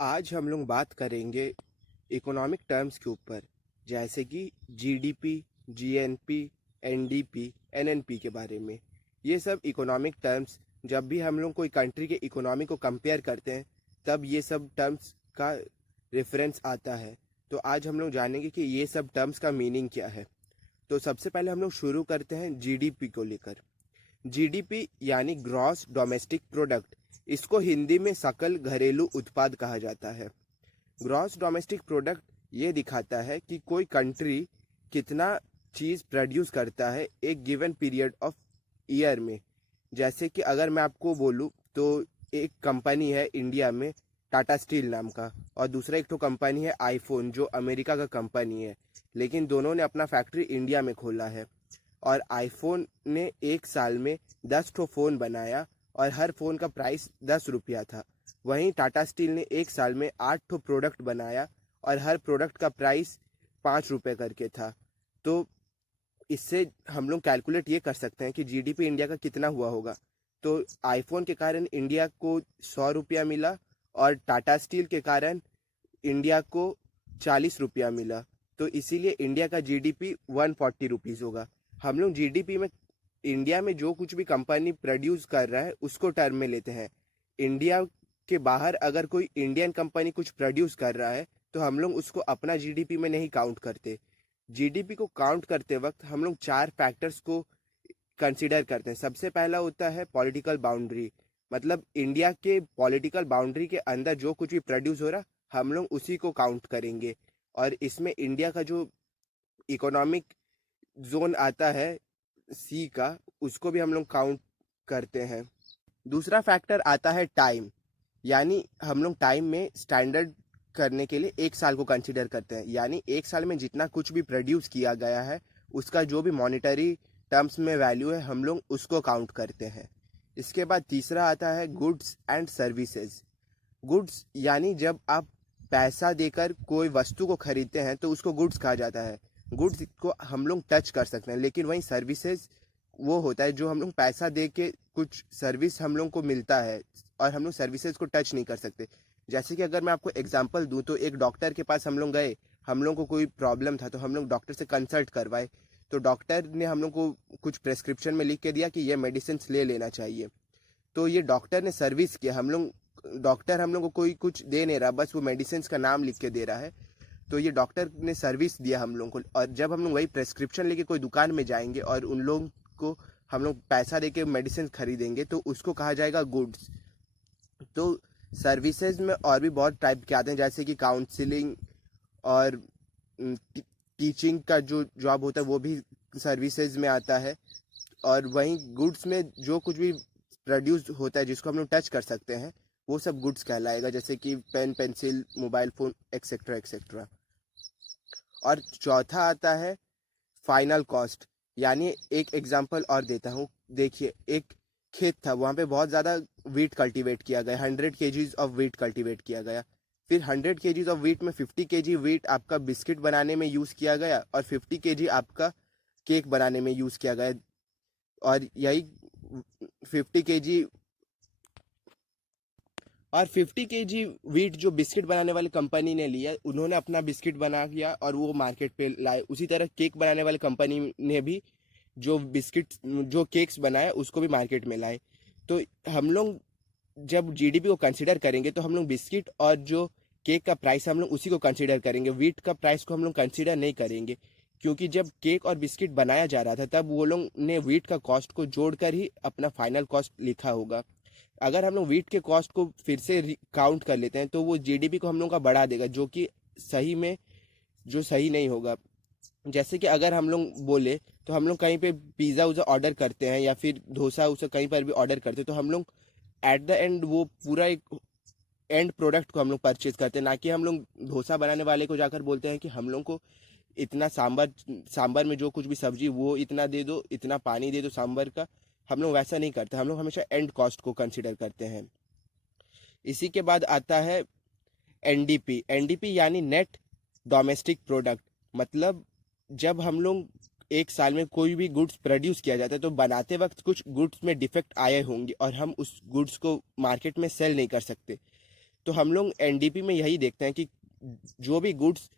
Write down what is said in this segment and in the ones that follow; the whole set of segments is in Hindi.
आज हम लोग बात करेंगे इकोनॉमिक टर्म्स के ऊपर, जैसे कि जीडीपी, जीएनपी, एनडीपी, एनएनपी के बारे में। ये सब इकोनॉमिक टर्म्स, जब भी हम लोग कोई कंट्री के इकोनॉमी को कंपेयर करते हैं तब ये सब टर्म्स का रेफरेंस आता है। तो आज हम लोग जानेंगे कि ये सब टर्म्स का मीनिंग क्या है। तो सबसे पहले हम लोग शुरू करते हैं जीडीपी को लेकर। जीडीपी यानी ग्रॉस डोमेस्टिक प्रोडक्ट, इसको हिंदी में सकल घरेलू उत्पाद कहा जाता है। ग्रॉस डोमेस्टिक प्रोडक्ट ये दिखाता है कि कोई कंट्री कितना चीज़ प्रोड्यूस करता है एक गिवन पीरियड ऑफ ईयर में। जैसे कि अगर मैं आपको बोलूँ तो एक कंपनी है इंडिया में टाटा स्टील नाम का, और दूसरा एक तो कंपनी है आईफोन जो अमेरिका का कंपनी है, लेकिन दोनों ने अपना फैक्ट्री इंडिया में खोला है। और आईफोन ने एक साल में 10 ठो फ़ोन बनाया और हर फ़ोन का प्राइस 10 रुपया था। वहीं टाटा स्टील ने एक साल में 8 ठो प्रोडक्ट बनाया और हर प्रोडक्ट का प्राइस 5 रुपये करके था। तो इससे हम लोग कैलकुलेट ये कर सकते हैं कि जीडीपी इंडिया का कितना हुआ होगा। तो आईफोन के कारण इंडिया को 100 रुपया मिला और टाटा स्टील के कारण इंडिया को 40 रुपया मिला। तो इसीलिए इंडिया का जीडीपी 140 रुपीज़ होगा। हम लोग जीडीपी में इंडिया में जो कुछ भी कंपनी प्रोड्यूस कर रहा है उसको टर्म में लेते हैं। इंडिया के बाहर अगर कोई इंडियन कंपनी कुछ प्रोड्यूस कर रहा है तो हम लोग उसको अपना जीडीपी में नहीं काउंट करते। जीडीपी को काउंट करते वक्त हम लोग 4 फैक्टर्स को कंसिडर करते हैं। सबसे पहला होता है पॉलिटिकल बाउंड्री, मतलब इंडिया के पॉलिटिकल बाउंड्री के अंदर जो कुछ भी प्रोड्यूस हो रहा हम लोग उसी को काउंट करेंगे। और इसमें इंडिया का जो इकोनॉमिक जोन आता है सी का, उसको भी हम लोग काउंट करते हैं। दूसरा फैक्टर आता है टाइम, यानी हम लोग टाइम में स्टैंडर्ड करने के लिए एक साल को कंसिडर करते हैं। यानी एक साल में जितना कुछ भी प्रोड्यूस किया गया है उसका जो भी मॉनेटरी टर्म्स में वैल्यू है हम लोग उसको काउंट करते हैं। इसके बाद तीसरा आता है गुड्स एंड सर्विसेज। गुड्स यानी जब आप पैसा देकर कोई वस्तु को खरीदते हैं तो उसको गुड्स कहा जाता है। गुड्स को हम लोग टच कर सकते हैं, लेकिन वहीं सर्विसेज वो होता है जो हम लोग पैसा दे के कुछ सर्विस हम लोग को मिलता है और हम लोग सर्विसेज को टच नहीं कर सकते। जैसे कि अगर मैं आपको एग्जांपल दूं तो एक डॉक्टर के पास हम लोग गए, हम लोग को कोई प्रॉब्लम था तो हम लोग डॉक्टर से कंसल्ट करवाए, तो डॉक्टर ने हम लोग को कुछ प्रेस्क्रिप्शन में लिख के दिया कि ये मेडिसिन ले लेना चाहिए। तो ये डॉक्टर ने सर्विस किया। डॉक्टर हम लोग को कोई कुछ दे नहीं रहा, बस वो मेडिसिन का नाम लिख के दे रहा है। तो ये डॉक्टर ने सर्विस दिया हम लोग को। और जब हम लोग वही प्रेस्क्रिप्शन लेके कोई दुकान में जाएंगे और उन लोग को हम लोग पैसा दे के मेडिसिन खरीदेंगे तो उसको कहा जाएगा गुड्स। तो सर्विसेज में और भी बहुत टाइप के आते हैं, जैसे कि काउंसलिंग और टीचिंग का जो जॉब होता है वो भी सर्विसेज में आता है। और वहीं गुड्स में जो कुछ भी प्रोड्यूस होता है जिसको हम लोग टच कर सकते हैं वो सब गुड्स कहलाएगा, जैसे कि pen, pencil, mobile phone, etcetera etcetera. और चौथा आता है फाइनल कॉस्ट। यानी एक एग्जांपल और देता हूँ, देखिए एक खेत था, वहाँ पे बहुत ज़्यादा वीट कल्टीवेट किया गया, 100 kgs ऑफ वीट कल्टीवेट किया गया। फिर 100 kgs ऑफ वीट में 50 kg वीट आपका बिस्किट बनाने में यूज़ किया गया और 50 kg आपका केक बनाने में यूज़ किया गया। और यही 50 kg और 50 kg वीट जो बिस्किट बनाने वाली कंपनी ने लिया, उन्होंने अपना बिस्किट बना दिया और वो मार्केट पे लाए। उसी तरह केक बनाने वाली कंपनी ने भी जो केक्स बनाए उसको भी मार्केट में लाए। तो हम लोग जब जीडीपी को कंसिडर करेंगे तो हम लोग बिस्किट और जो केक का प्राइस हम लोग उसी को कंसिडर करेंगे, वीट का प्राइस को हम लोग कंसिडर नहीं करेंगे। क्योंकि जब केक और बिस्किट बनाया जा रहा था तब वो लोग ने वीट का कॉस्ट को जोड़कर ही अपना फाइनल कॉस्ट लिखा होगा। अगर हम लोग वीट के कॉस्ट को फिर से काउंट कर लेते हैं तो वो जीडीपी को हम लोग का बढ़ा देगा, जो कि सही में जो सही नहीं होगा। जैसे कि अगर हम लोग बोले तो हम लोग कहीं पे पिज़्ज़ा उज़ा ऑर्डर करते हैं या फिर डोसा उसा कहीं पर भी ऑर्डर करते हैं तो हम लोग एट द एंड वो पूरा एक एंड प्रोडक्ट को हम लोग परचेज करते हैं, ना कि हम लोग डोसा बनाने वाले को जाकर बोलते हैं कि हम लोग को इतना सांबर सांबर में जो कुछ भी सब्जी वो इतना दे दो, इतना पानी दे दो सांबर का। हम लोग वैसा नहीं करते, हम लोग हमेशा एंड कॉस्ट को कंसिडर करते हैं। इसी के बाद आता है एनडीपी। एनडीपी यानी नेट डोमेस्टिक प्रोडक्ट, मतलब जब हम लोग एक साल में कोई भी गुड्स प्रोड्यूस किया जाता है तो बनाते वक्त कुछ गुड्स में डिफेक्ट आए होंगे और हम उस गुड्स को मार्केट में सेल नहीं कर सकते। तो हम लोग एनडीपी में यही देखते हैं कि जो भी गुड्स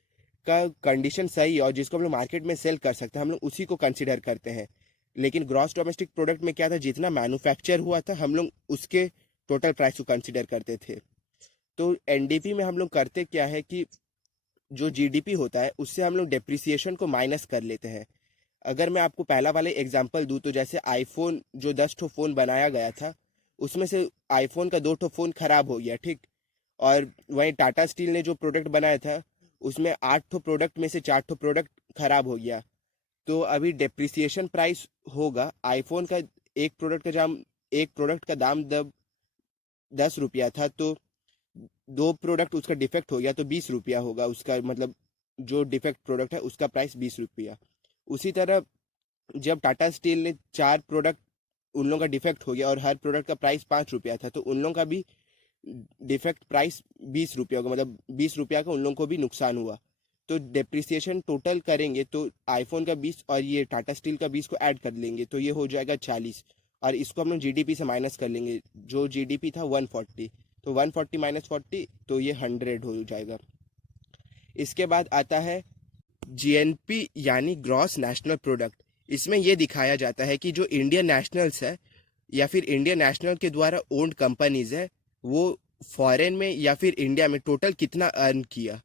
का कंडीशन सही है और जिसको हम लोग मार्केट में सेल कर सकते हैं हम लोग उसी को कंसिडर करते हैं। लेकिन ग्रॉस डोमेस्टिक प्रोडक्ट में क्या था, जितना मैन्युफैक्चर हुआ था हम लोग उसके टोटल प्राइस को कंसिडर करते थे। तो एनडीपी में हम लोग करते क्या है कि जो जीडीपी होता है उससे हम लोग डेप्रिसिएशन को माइनस कर लेते हैं। अगर मैं आपको पहला वाले एग्जांपल दूं तो जैसे आईफोन जो 10 ठो फ़ोन बनाया गया था उसमें से आईफोन का 2 ठो फ़ोन खराब हो गया, ठीक। और वहीं टाटा स्टील ने जो प्रोडक्ट बनाया था उसमें 8 ठो प्रोडक्ट में से 4 ठो प्रोडक्ट खराब हो गया। तो अभी डेप्रिसिएशन प्राइस होगा आईफोन का, एक प्रोडक्ट का दाम जब 10 रुपया था तो 2 प्रोडक्ट उसका डिफेक्ट हो गया तो 20 रुपया होगा उसका, मतलब जो डिफेक्ट प्रोडक्ट है उसका प्राइस 20 रुपया। उसी तरह जब टाटा स्टील ने 4 प्रोडक्ट उन लोगों का डिफेक्ट हो गया और हर प्रोडक्ट का प्राइस 5 रुपया था तो उन लोगों का भी डिफेक्ट प्राइस 20 रुपया होगा, मतलब 20 रुपया का उन लोगों को भी नुकसान हुआ। तो डेप्रिसिएशन टोटल करेंगे तो आईफोन का 20 और ये टाटा स्टील का 20 को ऐड कर लेंगे तो ये हो जाएगा 40, और इसको हम लोग जीडीपी से माइनस कर लेंगे। जो जीडीपी था 140, तो 140 माइनस 40 तो ये 100 हो जाएगा। इसके बाद आता है जीएनपी यानी ग्रॉस नेशनल प्रोडक्ट। इसमें यह दिखाया जाता है कि जो इंडियन नेशनल्स है या फिर इंडियन नेशनल के द्वारा ओन्ड कंपनीज है वो फॉरेन में या फिर इंडिया में टोटल कितना अर्न किया।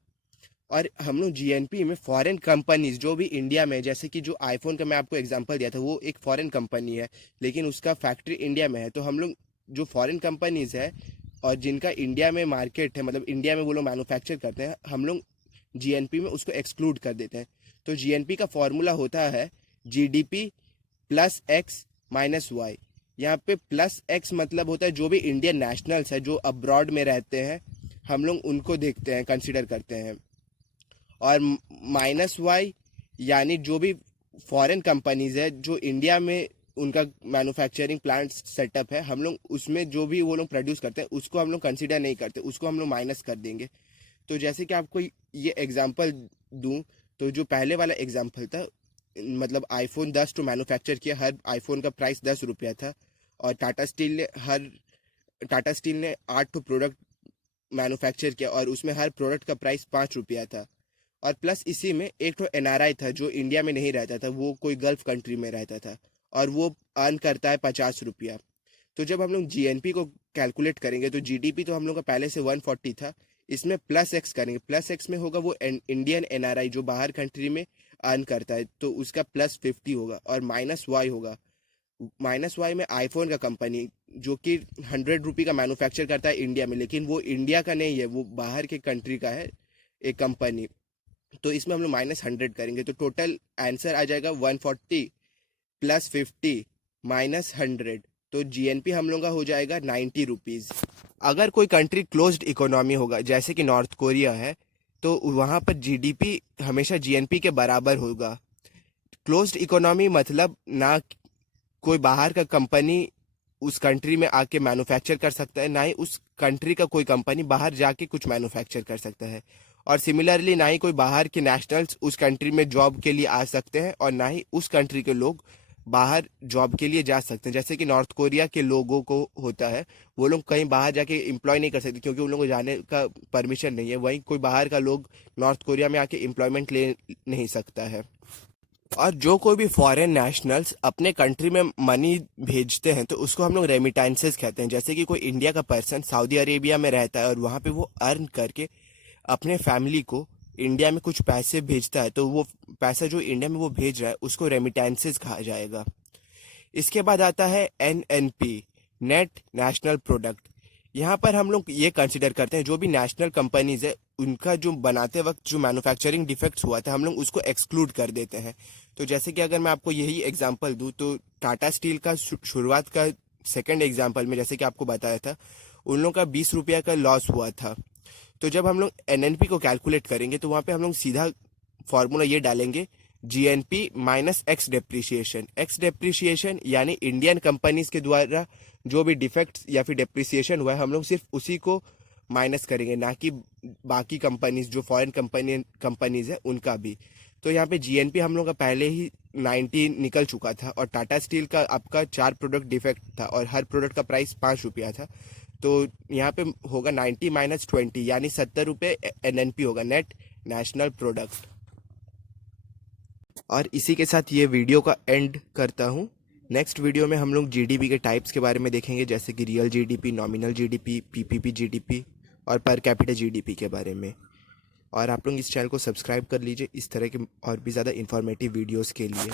और हम लोग जीएनपी में फॉरेन कंपनीज जो भी इंडिया में, जैसे कि जो आईफोन का मैं आपको एग्जांपल दिया था वो एक फॉरेन कंपनी है लेकिन उसका फैक्ट्री इंडिया में है, तो हम लोग जो फॉरेन कंपनीज है और जिनका इंडिया में मार्केट है, मतलब इंडिया में वो लोग मैन्युफैक्चर करते हैं, हम लोग जीएनपी में उसको एक्सक्लूड कर देते हैं। तो जीएनपी का फॉर्मूला होता है GDP plus X minus Y. यहाँ पे प्लस एक्स मतलब होता है जो भी इंडियन नेशनल्स है जो अब्रॉड में रहते हैं हम लोग उनको देखते हैं, कंसिडर करते हैं। और माइनस वाई यानी जो भी फॉरेन कंपनीज है जो इंडिया में उनका मैन्युफैक्चरिंग प्लांट सेटअप है हम लोग उसमें जो भी वो लोग प्रोड्यूस करते हैं उसको हम लोग कंसिडर नहीं करते, उसको हम लोग माइनस कर देंगे। तो जैसे कि आपको ये एग्जांपल दूं तो जो पहले वाला एग्जांपल था, मतलब आईफोन 10 तो मैन्युफैक्चर किया, हर आईफोन का प्राइस 10 रुपया था और टाटा स्टील ने 8 प्रोडक्ट मैन्युफैक्चर किया और उसमें हर प्रोडक्ट का प्राइस 5 रुपया था। और प्लस इसी में एक तो एनआरआई था जो इंडिया में नहीं रहता था, वो कोई गल्फ कंट्री में रहता था और वो अर्न करता है 50 रुपया। तो जब हम लोग जीएनपी को कैलकुलेट करेंगे तो जीडीपी तो हम लोग का पहले से 140 था, इसमें प्लस एक्स करेंगे। प्लस एक्स में होगा वो इंडियन एनआरआई जो बाहर कंट्री में अर्न करता है तो उसका प्लस 50 होगा, और माइनस वाई होगा। माइनस वाई में आईफोन का कंपनी जो कि 100 रुपये का मैन्युफैक्चर करता है इंडिया में, लेकिन वो इंडिया का नहीं है, वो बाहर के कंट्री का है एक कंपनी। तो इसमें हम लोग -100 करेंगे तो टोटल आंसर आ जाएगा 140 प्लस 50 माइनस 100, तो जीएनपी हम लोग का हो जाएगा 90 रुपीज़। अगर कोई कंट्री क्लोज्ड इकोनॉमी होगा जैसे कि नॉर्थ कोरिया है तो वहाँ पर जीडीपी हमेशा जीएनपी के बराबर होगा। क्लोज्ड इकोनॉमी मतलब ना कोई बाहर का कंपनी उस कंट्री में आके मैन्युफैक्चर कर सकता है, ना ही उस कंट्री का कोई कंपनी बाहर जाके कुछ मैन्युफैक्चर कर सकता है। और सिमिलरली ना ही कोई बाहर के नेशनल्स उस कंट्री में जॉब के लिए आ सकते हैं और ना ही उस कंट्री के लोग बाहर जॉब के लिए जा सकते हैं। जैसे कि नॉर्थ कोरिया के लोगों को होता है, वो लोग कहीं बाहर जाके एम्प्लॉय नहीं कर सकते क्योंकि उन लोगों को जाने का परमिशन नहीं है। वहीं कोई बाहर का लोग नॉर्थ कोरिया में आके एम्प्लॉयमेंट ले नहीं सकता है। और जो कोई भी फॉरेन नेशनल्स अपने कंट्री में मनी भेजते हैं तो उसको हम लोग रेमिटेंसेस कहते हैं। जैसे कि कोई इंडिया का पर्सन सऊदी अरेबिया में रहता है और वहाँ पे वो अर्न करके अपने फैमिली को इंडिया में कुछ पैसे भेजता है तो वो पैसा जो इंडिया में वो भेज रहा है उसको रेमिटेंसेस कहा जाएगा। इसके बाद आता है एनएनपी, नेट नेशनल प्रोडक्ट। यहाँ पर हम लोग ये कंसिडर करते हैं जो भी नेशनल कंपनीज है उनका जो बनाते वक्त जो मैन्युफैक्चरिंग डिफेक्ट्स हुआ था हम लोग उसको एक्सक्लूड कर देते हैं। तो जैसे कि अगर मैं आपको यही एग्जांपल दूं तो टाटा स्टील का शुरुआत का सेकंड एग्जांपल में जैसे कि आपको बताया था उन लोगों का 20 रुपया का लॉस हुआ था। तो जब हम लोग एनएनपी को कैलकुलेट करेंगे तो वहाँ पे हम लोग सीधा फॉर्मूला ये डालेंगे GNP minus x depreciation. X depreciation यानी इंडियन कंपनीज के द्वारा जो भी डिफेक्ट्स या फिर डेप्रिसिएशन हुआ है हम लोग सिर्फ उसी को माइनस करेंगे, ना कि बाकी कंपनीज जो फॉरेन कंपनीज है उनका भी। तो यहाँ पे जीएनपी हम लोग का पहले ही 90 निकल चुका था और टाटा स्टील का आपका 4 प्रोडक्ट डिफेक्ट था और हर प्रोडक्ट का प्राइस 5 रुपया था। तो यहाँ पे होगा 90 माइनस 20 यानी 70 रुपये NNP होगा, नेट नेशनल प्रोडक्ट। और इसी के साथ ये वीडियो का एंड करता हूँ। नेक्स्ट वीडियो में हम लोग जीडीपी के टाइप्स के बारे में देखेंगे, जैसे कि real GDP, nominal GDP, PPP GDP और पर कैपिटा जीडीपी के बारे में। और आप लोग इस चैनल को सब्सक्राइब कर लीजिए इस तरह के और भी ज़्यादा इन्फॉर्मेटिव वीडियोस के लिए।